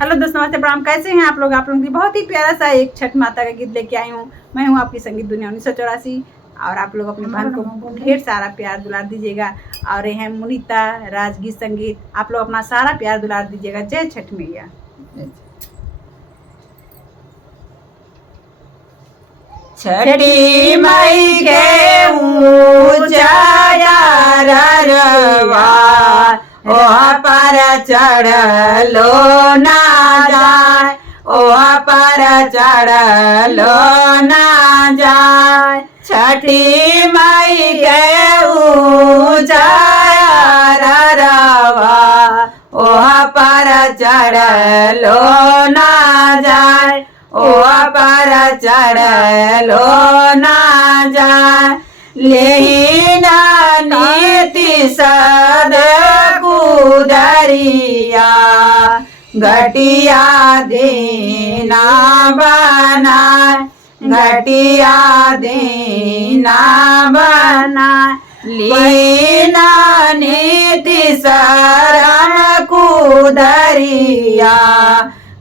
Hello दोस्तों, नमस्ते, प्रणाम। कैसे हैं आप लोग की बहुत ही प्यारा सा एक छठ माता का गीत लेके आई हूँ। मैं हूँ आपकी संगीत दुनिया 1984। और आप लोग अपनी बहन को ढेर सारा प्यार दुलार दीजिएगा। और ये है मुनीता राजगीत संगीत, आप लोग अपना सारा प्यार दुलार दीजिएगा। जय छठ मैया। छठी मई के ऊंचाया ररवा ओह पर चढ़लो ना जाए, ओह पर चढ़लो ना जाए। छठी मई के ऊंचाया ररवा ओह पर चढ़लो ना जाए, ओह पर चढ़लो ना जाए। लेहिना नीति सद कुदरिया घटिया दीना बनाए, घटिया दीना बनाए। लीना नीति सरम कुदरिया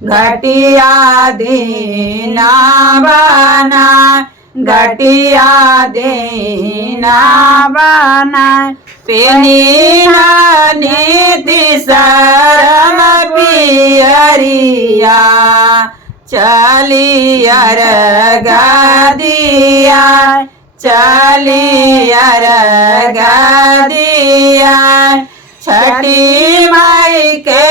घटिया दीना बना, घटिया दीना बना। पेनीना नीति शरम पियरिया चलियर गदिया, चलियर गदिया। छठी मई के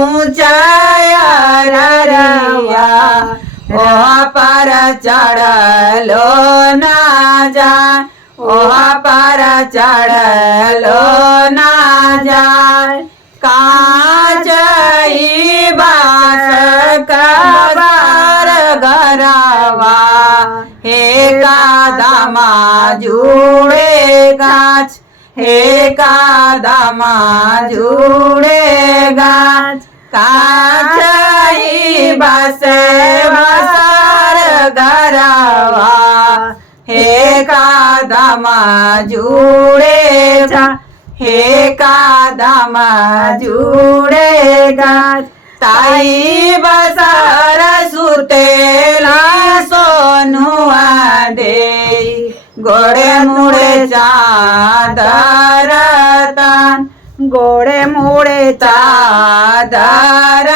ऊंचाया ररिया ओह पर चढ़लो ना जाए, ओह पर चढ़लो ना जाए। कांचई बास कबर घरवा हे कादमा जुड़े गाछ, हे कादमा जुड़े गाछ। कांचई बास बसर घरवा हे कादमा जुड़े जा, हे कादमा जुड़े गाछ। ताई बसर सुतेला सोनुआ दे गोड़े मुड़े चादर तान, गोड़े मुड़े चादर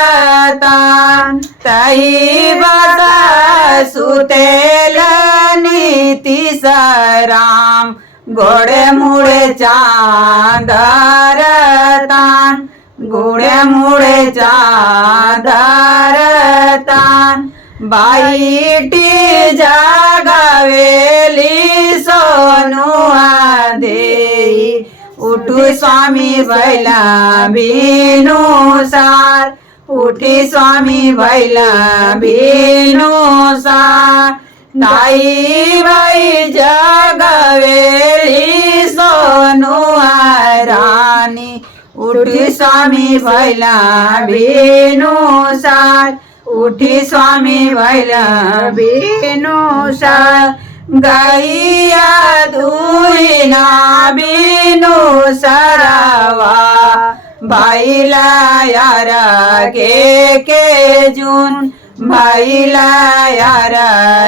तान। तही बसर सुतेल नीति सराम गोड़े मुड़े चादर तान, गोड़े मुड़े चादर तान। बाईटी जगवेली सोनुआ दे उठू स्वामी भैला बीनु सार, उठी स्वामी भैला बीनु सार। ताई भाई जगवेली सोनुआ रानी उठी स्वामी भैला बीनु सार, उठी स्वामी भैला बीनु सार। गैया धुइना बीनु सरवा भैला यार के जून, भैला यार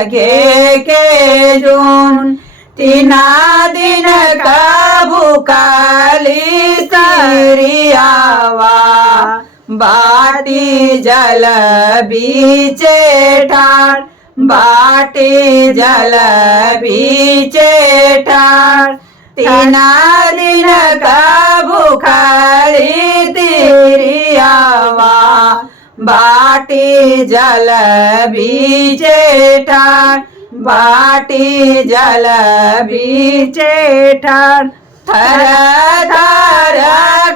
के जून। तीना दिन का भूखाली सरियावा बाटी जल बीचे ठाड़, बाटी जल बीचे ठाड़। तीना दिन का भूखाली तिरियावा बाटी जल बीचे ठाड़, बाटी जल बीचे ठाड़। थर थर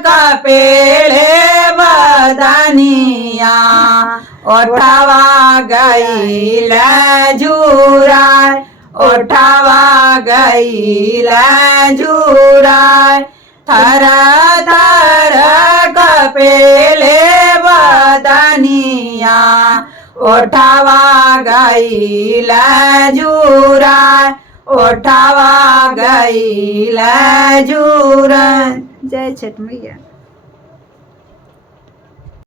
कपेले बदनिया ओठवा गईल झुराय, ओठवा गईल झुराय। थर थर कपेले बदनिया ओठवा गईल झुराय, ओठवा गईल झुराय। जय छठ मैया।